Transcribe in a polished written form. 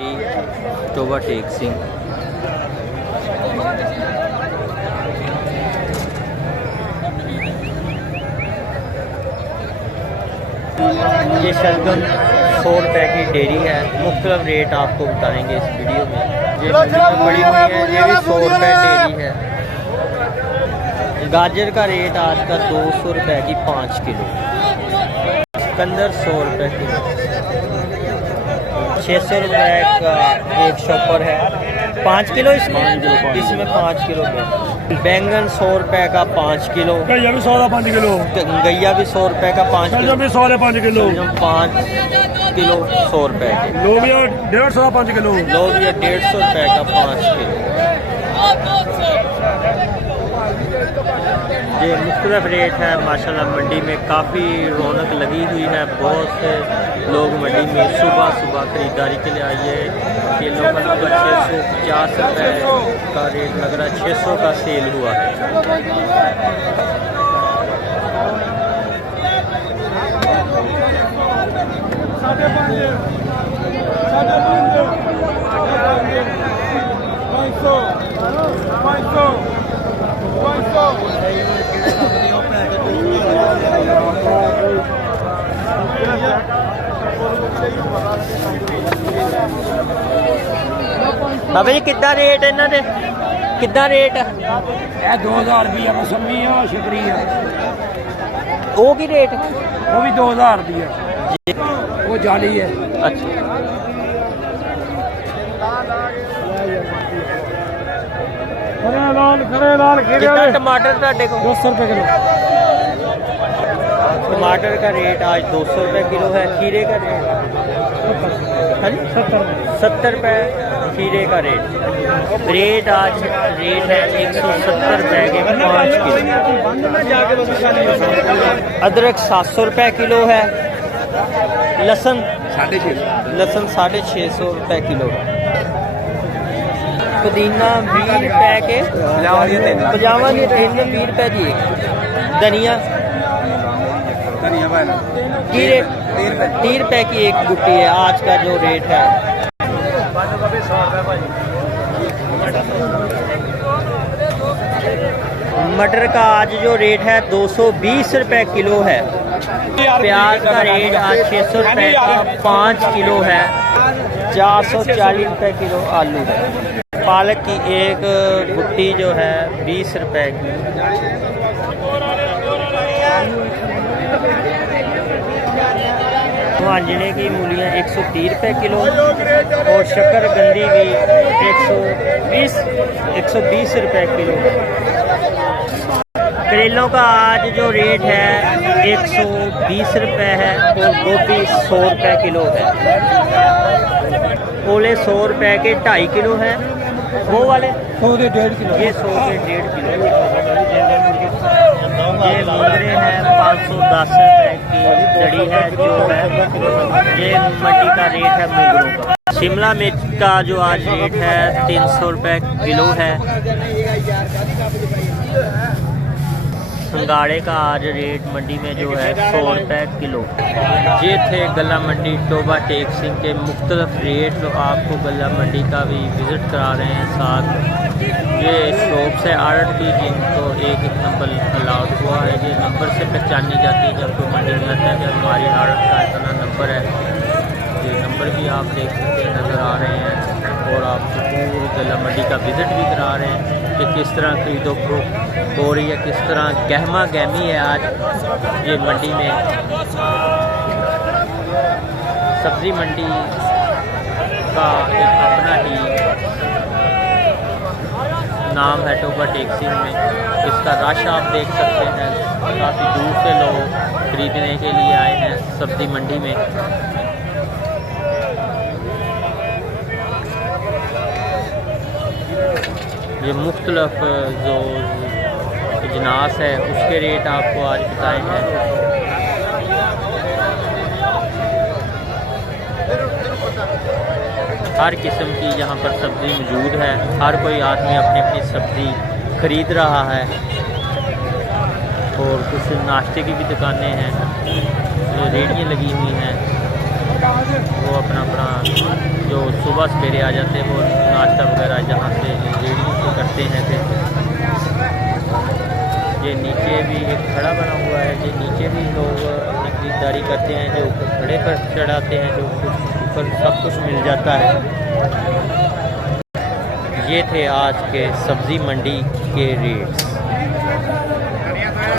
Toba take Singh. ये शलगम 100 रुपये की डेयरी है। मुख्तलिफ रेट आपको बताएंगे इस वीडियो में। ये बड़ी हुई है, ये भी 100 रुपये डेयरी है। गाजर का रेट आज का 200 रुपये की 5 किलो। चुकंदर 100 रुपये किलो। 600 रुपये का एक शॉपर है, 5 किलो इसमें 5 किलो में। बैंगन 100 रुपये का 5 किलो। गैया भी 100 का 5 किलो। गैया भी 100 रुपये का 5 किलो। भी 100 5 किलो। 5 किलो 100 रुपये के। लोबिया 150 का 5 किलो। लोबिया 150 रुपये का 5 किलो। ये मुख्तलिफ रेट है माशाल्लाह। मंडी में काफ़ी रौनक लगी हुई है। बहुत से लोग मंडी में सुबह सुबह ख़रीदारी के लिए आए हैं। केलों का नंबर 650 रुपये का रेट लग रहा है। 600 का सेल हुआ है। बाबा जी कितना रेट है इन्हों दे? कितना रेट है? 2000 रुपया मौसमी है, शिकरी है। वो की रेट? वो भी 2000 रुपया। वो जाली है। अच्छा। कितना टमाटर ਤੁਹਾਡੇ को? 200 रुपये किलो। टमाटर का रेट आज 200 रुपये किलो है। खीरे का रेट 70 रुपये खीरे का रेट आज रेट है 170 रुपये के 5 किलो। अदरक 700 रुपये किलो है। लहसुन 650 रुपये किलो। पुदीना 20 रुपये के 50 की 3 20 रुपये की एक। धनिया 30 रुपये की एक गुट्टी है आज का जो रेट है। मटर का आज जो रेट है 220 रुपये किलो है। प्याज का रेट आज 600 रुपये का 5 किलो है। 440 रुपये किलो आलू है। पालक की एक गुट्टी जो है 20 रुपये की। वांजने की मूलियाँ 130 रुपये किलो और शक्करकंदी भी 120 रुपये किलो। करेलों का आज जो रेट है 120 रुपये है और गोभी 100 रुपये किलो है। ओले 100 रुपये के 2.5 किलो है। वो वाले 100 के 1.5 किलो। ये 100 के 1.5 किलो। ये मोगरे हैं 510 रुपये की जड़ी है जो है। ये मंडी का रेट है मोगरों का। शिमला मिर्च का जो आज रेट है 300 रुपये किलो है। सिंगाड़े का आज रेट मंडी में जो है 100 रुपये किलो। ये थे गला मंडी टोबा टेक सिंह के मुख्तलिफ रेट। तो आपको गला मंडी का भी विज़िट करा रहे हैं। साथ ये शॉप से आर्ट की जिनको एक नंबर अलाउड हुआ है। ये नंबर से पहचानी जाती है जब कोई मंडी में आता है कि हमारी आर्ट का इतना नंबर है। ये नंबर भी आप देख सकते हैं, नज़र आ रहे हैं। और आपको पूरी गला मंडी का विज़िट भी करा रहे हैं कि किस तरह खरीदो फरोख्त हो रही है, किस तरह गहमा गहमी है आज ये मंडी में। सब्ज़ी मंडी का एक अपना ही नाम है टोबा टेक सिंह में। इसका रश आप देख सकते हैं। काफ़ी दूर से लोग खरीदने के लिए आए हैं सब्ज़ी मंडी में। ये मुख्तलिफ जो अजनास है उसके रेट आपको आज बताए हैं। हर किस्म की यहाँ पर सब्ज़ी मौजूद है। हर कोई आदमी अपनी अपनी सब्ज़ी ख़रीद रहा है। और कुछ नाश्ते की भी दुकानें हैं, रेहड़ियाँ लगी हुई हैं, वो अपना जो सुबह सवेरे आ जाते हैं वो नाश्ता वगैरह जहाँ से रेडी से करते हैं। फिर ये नीचे भी एक खड़ा बना हुआ है, ये नीचे भी लोग अपनी खरीदारी करते हैं, जो ऊपर खड़े पर चढ़ाते हैं, जो ऊपर सब कुछ मिल जाता है। ये थे आज के सब्ज़ी मंडी के रेट्स।